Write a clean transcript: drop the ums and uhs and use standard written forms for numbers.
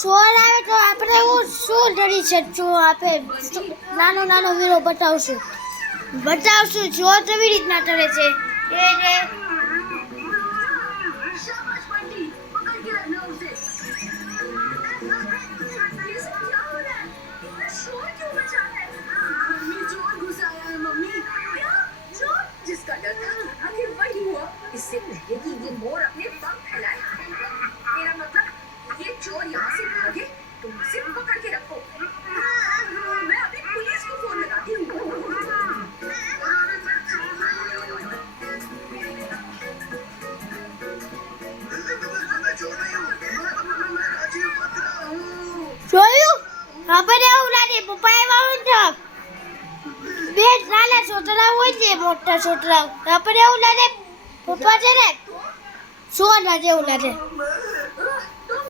ચોર આવે તો આપણે એવું શું કરી શકશું? આપણે નાનો નાનો વીરો બતાવશું ચોર કેવી રીતના કરે છે એ રે शाबाश बंटी पकड़ के रखना उसे ये सब क्या हो रहा है इतना शोर क्यों मचा है मम्मी चोर घुस आया है मम्मी क्या चोर जिसका डर था आखिर वही हुआ इससे पहले कि ये मोर अपने पंख फैलाए मेरा मतलब ये चोर यहाँ से भागे तुम इसे पकड़ के रखो मैं अभी पुलिस को फोन लगाती हूँ જોયું? ખબર એવું લાગે પપ્પા એવા હોય ને બે નાના છોકરા હોય છે મોટા છોકરા ખબર એવું લાગે પપ્પા છે ને સોના જેવું લાગે